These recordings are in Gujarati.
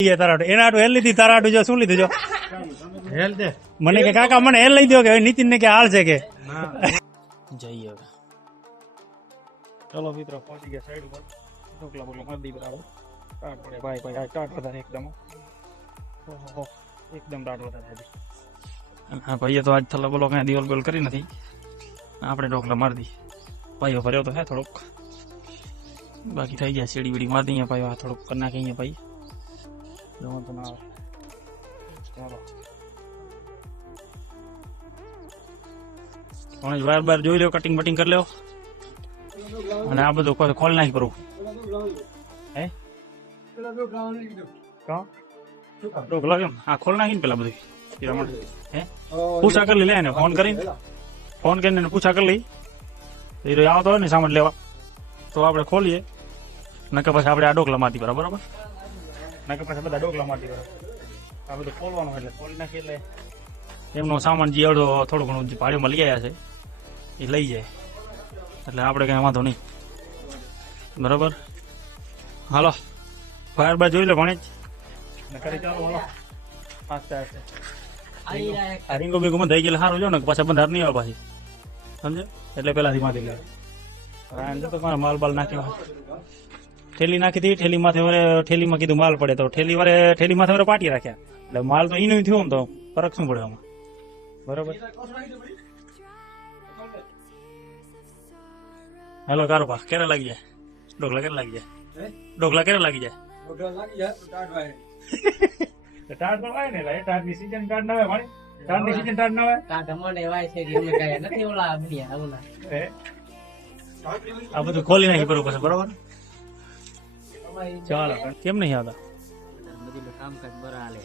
તરાટો એના હાટુ હેલ લીધી તરાટુ જો શું લીધું જો હેલ દે મને કે કાકા મને હેલ લઈ દો કે નીતિન ને કે હાલ છે કે જઈએ હવે ચલો મિત્રો પહોંચી ગયા સાઈડ ઉપર ઢોકલા બોકલા મારી દી બરાબર ટાટ પડે ભાઈ ભાઈ ટાટ વધારે એકદમ ઓહો એકદમ ટાટ વધારે હા ભાઈએ તો આજ થલ્લો બોલો કઈ દિવાલ બોલ કરી નથી આપણે ઢોકલા મારી દી ભાઈઓ ભર્યો તો હે થોડોક બાકી થઈ ગયા સીડી બીડી મારી દઈએ ભાઈ આ થોડુંક કરી નાખીએ ભાઈ જવા તો ના આવે ચાલો કોણ બાર બાર જોઈ લો કટિંગ બટિંગ કરી લો અને આ બધું ખોલ નાખી કરું હે ઢોકલા કેમ હા ખોલ નાખીને પેલા બધું હે પૂછા કરી લે એને ફોન કરીને એને પૂછા કરી લઈ એ આવતો હોય ને સામાન લેવા તો આપણે ખોલીએ નકર પછી આપણે આ ઢોકલા મારતી બરાબર નકર પછી બધા ઢોકલા મારતી બરાબર આ બધું ખોલવાનું એટલે ખોલી નાખીએ એટલે એમનો સામાન જે અડધો થોડું ઘણું ભાડેમાં લઈ આવ્યા છે એ લઈ જાય એટલે આપણે કઈ વાંધો નહીં બરાબર હાલો બહાર બાર જોઈ લો ભણે જ કરી ચાલો હાલો આસ્તે આસ્તે આ રીંગો બીંગોમાં થઈ ગયેલા સારું જો ને પાછા બંધાર નહીં આવે પાછી સમજે એટલે પેલાથી માંથી લે તમારે માલ બાલ નાખ્યો ઠેલી નાખી હતી ઠેલીમાં કીધું માલ પડે તો ઠેલીમાં વરે પાટી રાખ્યા એટલે માલ તો એનું થયું ને તો ફરક શું પડે આમાં બરોબર હેલો કારોબાર ક્યારે લાગી જાય ઢોકલા ક્યારે લાગી જાય ઢોકલા ક્યારે લાગી જાય ટાટ તો વાય ને ટાટની સીઝન ટાટ ના હોય ટાટની સીઝન ટાટ ના હોય ટાટ મને વાય છે કે અમે કાય નથી ઓલા બિયા ઓલા આ બધું ખોલી નાખી બરોબર છે બરોબર ચાલો કેમ નહીં આવતા બધું કામકાજ બરા હાલે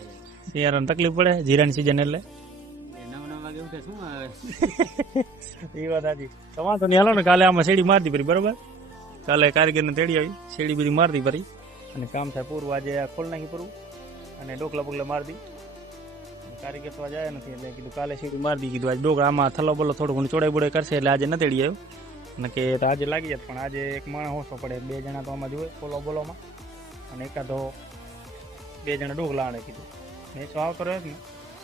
શિયાળાની તકલીફ પડે જીરાની સીઝન એટલે એ વાત સાચી તમારે તો નહીં હાલો ને કાલે આમાં શેડી મારતી પડી બરોબર કાલે કારીગરને તેડી આવી શેડી બધી મારતી પડી અને કામ થાય પૂરું આજે ખોલ નાખી પૂરું અને ઢોકલા બોકલા મારતી કારીગર તો આજે આવ્યા નથી એટલે કીધું કાલે શેડી મારતી કીધું આજે ઢોકળા આમાં થલ્લો બોલો થોડું ઘણું ચોડાઈ બોડાઈ કરશે એટલે આજે ન તેડી આવ્યો અને કે આજે લાગી જાય પણ આજે એક માણસ ઓછો પડે 2 જણા તો આમાં જોવે બોલો બોલોમાં અને એકાદો 2 જણા ઢોકલા આણે કીધું ને તો આવતો રહ્યો ને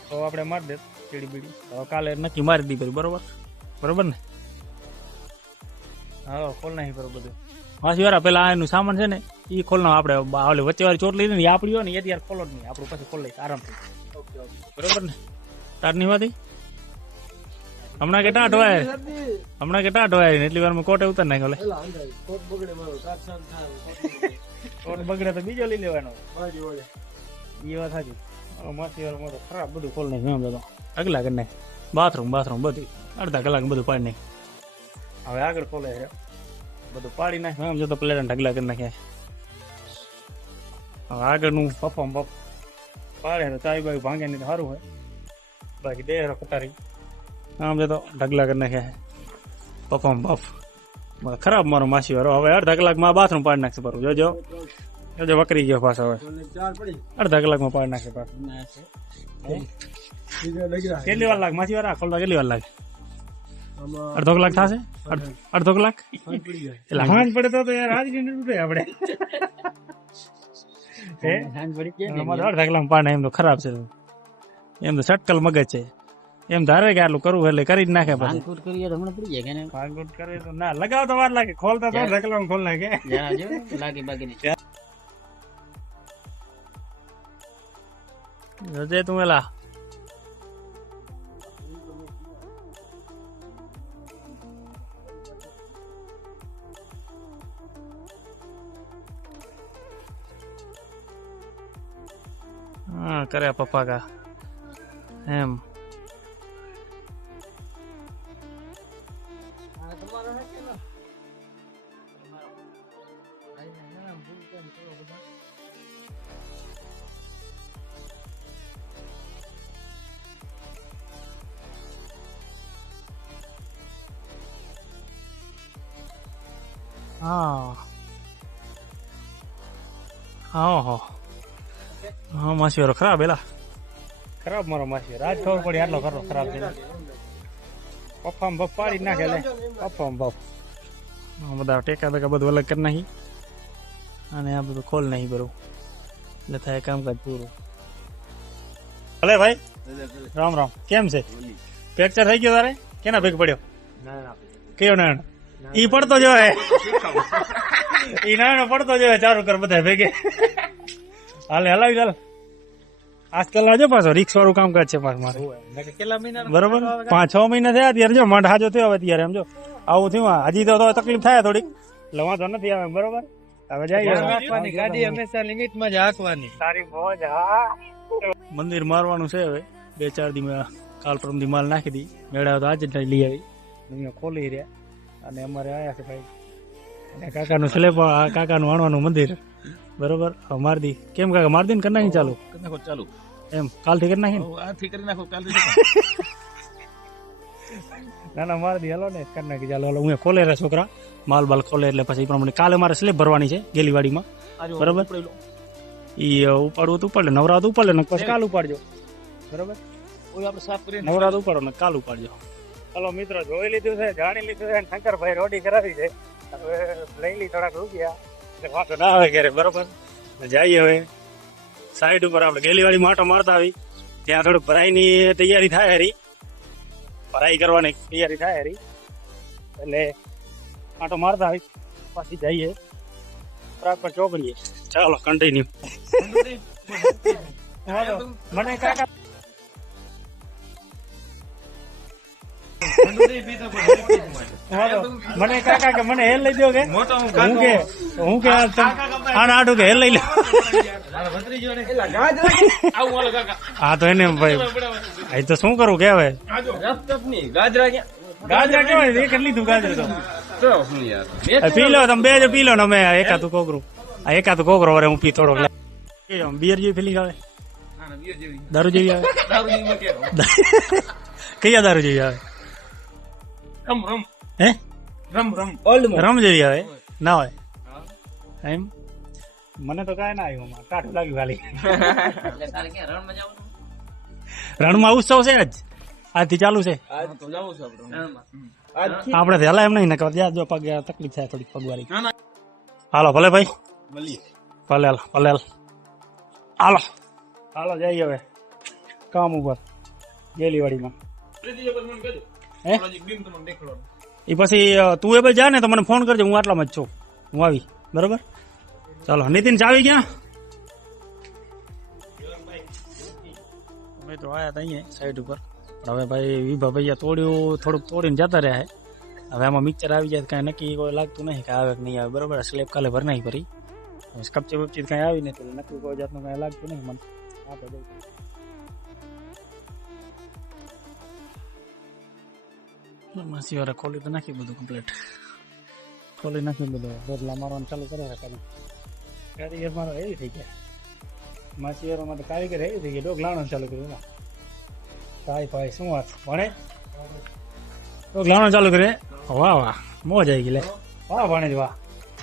તો આપણે મારી દે ચીડી બીડી તો કાલે નક્કી મારી દી કરી બરોબર ને હા ખોલ નાખી બરોબર બધું માસી વાળા પેલા એનું સામાન છે ને એ ખોલ ના આપણે ઓલે વચ્ચે વાળી ચોટ લઈને એ આપડી હોય ને એ ત્યારે ખોલો જ નહીં આપણું પછી ખોલ લઈશ આરામથી બરોબર ને ટાટની વાતી હમણાં કે ટાટ હોય એટલી વાર કોટે ઉતાર નાખ્યો કોટ બગડે તો બીજો લઈ લેવાનો એ વાત સાચી માસી વાળા તો ખરાબ બધું ખોલ નાખ્યું બધો અગલા કરી નાખ બાથરૂમ બધું અડધા કલાક બધું પાડી નાખ હવે આગળ ખોલે છે બધું પાડી નાખ એમ જતો પ્લેટ ઢગલા કરી નાખ્યા હવે આગળનું પપ્પમ પપ પાડે તો ચાવી બાવી ભાંગે નહીં તો સારું હોય બાકી દેરો કટારી આમ જતો ઢગલા કરી નાખ્યા પપ્પમ પપ ખરાબ મારો માસી વાળો હવે અડધા કલાકમાં બાથરૂમ પાડી નાખશે પાછું જોજો વકરી ગયો પાછો હવે અડધા કલાકમાં પાડી નાખશે પાછું કેટલી વાર લાગે માસી વાળા ખોલતા કેટલી વાર લાગે અડધો કલાક થશે અડધો કલાક એટલે હાંજ પડે તો યાર આજ નહીં તૂટે આપણે અડધા કલાક પાડે એમ તો ખરાબ છે એમ તો સટકલ મગજ છે એમ ધારે કે આટલું કરવું એટલે કરી જ નાખે ભાંગફૂટ કરીએ તો હમણાં પડી જાય કે ભાંગફૂટ કરીએ તો ના લગાવ તો વાર લાગે ખોલતા તો અડધા કલાક ખોલ નાખે લાગે બાકી જજે તું એલા હા કરે પપ્પા કા એમ હા માસી વાળો ખરાબ એલા ખરાબ મારો માસી રાજ ખબર પડી આટલો ખરો ખરાબ છે પપ્પામ બપ પાડી નાખે લે પપ્પામ બપ બધા ટેકા બેકા બધું અલગ કરી નાખી અને આ બધું ખોલ નાખી બરોબર એટલે થાય કામકાજ પૂરું. ભલે ભાઈ, રામ રામ. કેમ છે? ફ્રેક્ચર થઈ ગયો તારે? કેના ભેગ પડ્યો? કયો નાનો? ઈ પડતો જો હે, ઈ નાનો પડતો જો ચારું કર બધા ભેગે. હાલે હલાવી ચાલ. આજકાલ આજે પાછો રિક્સ વાળું કામકાજ છે પાછું મારે. કેટલા મહિના? બરોબર 5-6 મહિના થયા ત્યારે જો મંડ હાજો થયો હવે ત્યારે એમ જો આવું થયું. હજી તો તકલીફ થાય થોડીક એટલે વાંધો નથી આવે. બરોબર હવે જઈએ. ગાડી હંમેશા લિમિટમાં જ હાંકવાની. સારી મોજ. હા, મંદિર મારવાનું છે હવે. 2-4 દી કાલ પરમ દી માલ નાખી દી. મેળા તો આજે જ લઈ આવી. અહીંયા ખોલી રહ્યા અને અમારે આયા છે ભાઈ અને કાકાનું સ્લેબ, કાકાનું વાણવાનું મંદિર. બરોબર માર દી. કેમ કાકા માર દી ને કરી નાખી ચાલુ? ચાલુ એમ કાલથી કરી નાખી? આજથી કરી નાખો. કાલથી ના ના માર દી. હાલો ને કરી નાખી ચાલો. હું ખોલે રહ્યા છોકરા માલ બાલ ખોલે એટલે પછી પ્રમાણે કાલે મારે સ્લેબ ભરવાની છે ગેલીવાડીમાં. બરોબર ઈ ઉપાડવું તો ઉપાડે, નવરાત ઉપાડે ને પછી કાલ ઉપાડજો. બરોબર નવરાત ઉપાડો ને કાલ ઉપાડજો. ચાલો મિત્રો, જોઈ લીધું છે, જાણી લીધું છે. શંકરભાઈ રોડી કરાવી છે. હવે લઈ લી થોડાક રૂપિયા વાંધો ના આવે ક્યારે. બરોબર જઈએ હવે સાઈડ ઉપર. આપણે ગેલીવાડી માટો મારતા આવી ત્યાં થોડુંક ભરાઈની તૈયારી થાય હરી, ભરાઈ કરવાની તૈયારી થાય હરી એટલે માટો મારતા આવી પાછી જઈએ બરાબર ચોકડીએ. ચાલો કન્ટિન્યુ. મને કાકા મને કાકા કે મને હેલ લઈ દો કે હું કે આના આટું કે હેલ લઈ લો. હા તો એને ભાઈ તો શું કરું કે હવે ગાજરા કેવાય એક લીધું. ગાજર તો પી લો તમે બે જ પી લો ને. અમે એકાતું કોકરું વરે હું પી થોડોક. બિયર જેવી ફિલિંગ આવે? દારૂ જેવી આવે? કયા દારૂ જેવી આવે? રમ જેવી આવે ના હોય એમ? મને તો કઈ ના આવ્યું, કાઠું લાગ્યું ખાલી. રણમાં ઉત્સવ છે આજથી ચાલુ છે. આપડે હલા એમ નહીં ને જો પગ તકલીફ થાય થોડીક પગવાળી. હાલો ભલે ભાઈ, ભલે ભલે હાલો હાલો જઈએ હવે કામ ઉપર ગેલીવાડીમાં. એ પછી તું એ જા ને તો મને ફોન કરજો. હું આટલામાં જ છું, હું આવી. બરોબર ચાલો. નીતિન ચાવી ક્યાં? અમે તો આયા હતા અહીંયા સાઈડ ઉપર. હવે ભાઈ વિભા ભૈયા થોડુંક તોડીને જતા રહ્યા. હવે આમાં મિક્સર આવી જાય કઈ નક્કી કોઈ લાગતું નહીં કે આવે કે નહીં આવે. બરોબર સ્લેબ કાલે ભર નહીં ભરી. કપચી બપચી કઈ આવી નહીં તો નક્કી કોઈ જાતનું કઈ લાગતું નહીં મને. આપણે માસી વાળા ખોલી તો નાખી બધું કમ્પ્લીટ. ખોલી નાખી બધું રોટલા મારવાનું ચાલુ કરે. કારીગર મારો એવી થઈ ગયા. માસી વાળામાં તો કારીગર એવી થઈ ગયા. ડોક લાવવાનું ચાલુ કર્યું. ભાઈ ભાઈ શું વાત ભણે ડોક લાવવાનું ચાલુ કરે. વાહ વાહ મોજ આવી ગઈ. લે વાહ ભણે વાહ.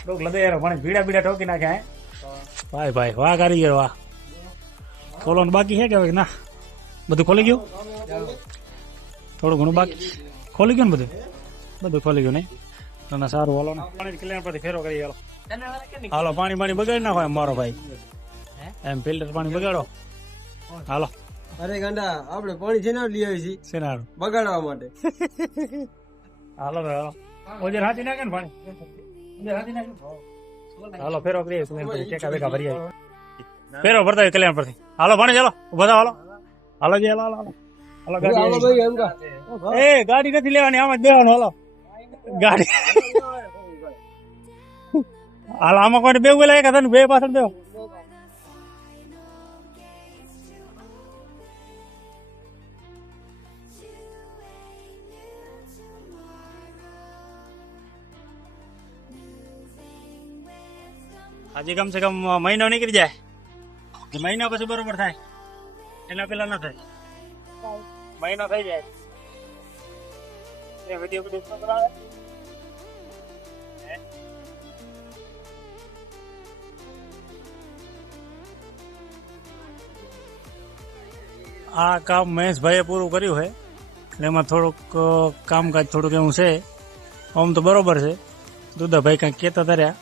ડોક લદે યાર ભણે ભીડા ભીડા ઠોકી નાખે. ભાઈ ભાઈ વાહ કારીગર વાહ. ખોલવાનું બાકી છે કે હવે ના? બધું ખોલી ગયું? થોડું ઘણું બાકી ખોલી ગયું ને? બધું ખોલી ગયું નહીં? ના સારું. હાલો ને પાણી ક્લિયર પરથી ફેરો કરી. હાલો હાલો પાણી બગાડી નાખો એમ મારો ભાઈ. એમ ફિલ્ટર પાણી બગાડો. હાલો. અરે ગાંડા આપણે પાણી છે ને લઈ આવી છીએ શેનારું બગાડવા માટે. હાલો હાલો ઓજર હાથી નાખે ને પાણી. હાલો ફેરો કરીએ. ટેકા બેકા ભરી આવી. ફેરો ભરતા કલ્યાણ પરથી. હાલો પાણી ચાલો બધા. હાલો હાલો જે હાલો હાલો હાલો ગાડી. એ ગાડી નથી લેવાની, આમાં જ બેવાનું. હાલો ગાડી. હાલ આમાં કોઈ બે વેલા એક હતા બે પાછળ બેવો. હજી કમસે કમ મહિનો નીકળી જાય. મહિના પછી બરોબર થાય, એના પેલા ના થાય. મહિનો થઈ જાય. આ કામ મહેશભાઈએ પૂરું કર્યું છે એટલે એમાં થોડુંક કામકાજ થોડુંક એવું છે. આમ તો બરોબર છે. દુદાભાઈ કંઈક કહેતા હતા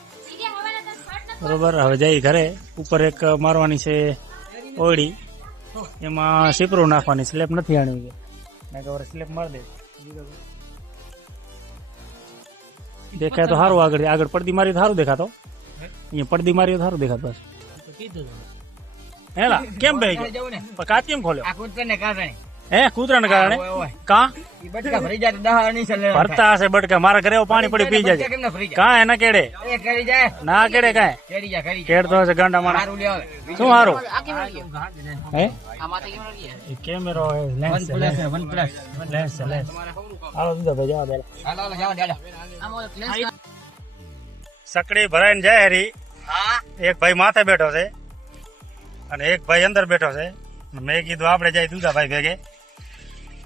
બરોબર હવે જઈ ઘરે. ઉપર એક મારવાની છે ઓયડી, એમાં સીપરું નાખવાની, સ્લેબ નથી આણી કે સ્લેબ મારી દે. દેખાય તો સારું, આગળ આગળ પડદી મારી તો સારું દેખાતો, અહીંયા પડદી મારી તો સારું દેખાતો. હેલા કેમ ભાઈ ગયો પણ કાચ કેમ ખોલ્યો? હે કૂતરાને કારણે કા ભરતા હશે બટકા, મારા ઘરે પાણી પડી પી જાય કા એના કેડે ના કેડે કાંઈ કેડતો હશે ગાંડા મારા. શું સારું હે કેમેરો લેન્સ હાલો દીધા ભાઈ જવા દે. સકડી ભરાઈને જાય હરી. એક ભાઈ માથે બેઠો છે અને એક ભાઈ અંદર બેઠો છે. મેં કીધું આપણે જાય દુધાભાઈ ભેગે,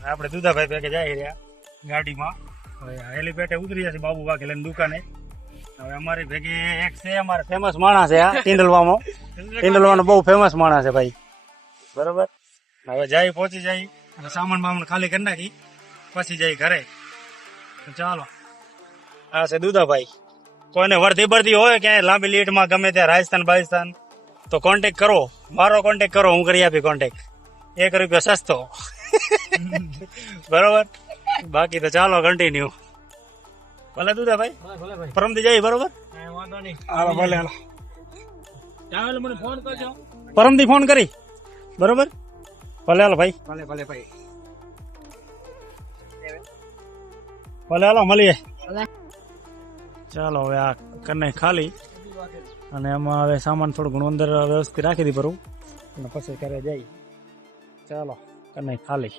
આપણે દુધાભાઈ ભેગે જાય રહ્યા ગાડીમાં. હવે હેલીપેટે ઉતરી જશે બાબુ વાઘે લઈને દુકાને. હવે અમારી ભેગે એક છે અમારે ફેમસ માણસ છે આ ટીંડલવામાં, ટીંડલવાનો બહુ ફેમસ માણસ છે ભાઈ. બરોબર હવે જાય પહોંચી જાય અને સામાન બામાન ખાલી કરી નાખી પછી જાય ઘરે. તો ચાલો આ છે દુધાભાઈ. કોઈને વર્ધી બરધી હોય ક્યાંય લાંબી લીટમાં ગમે ત્યાં રાજસ્થાન બાજસ્થાન તો કોન્ટેક કરો, મારો કોન્ટેક કરો, હું કરી આપી કોન્ટેક. ₹1 સસ્તો. બરોબર બાકી તો ચાલો કન્ટિન્યુ. ભલે દુધાભાઈ પરમથી જાય બરોબર. હાલો ભલે હાલો મને ફોન કરજો, પરમથી ફોન કરી બરોબર. ભલે હાલો ભાઈ, ભલે હાલો મળીએ. ચાલો હવે આ કને ખાલી અને એમાં હવે સામાન થોડું ઘણું અંદર વ્યવસ્થિત રાખી દી પરું અને પછી ઘરે જઈ. ચાલો કને ખાલી.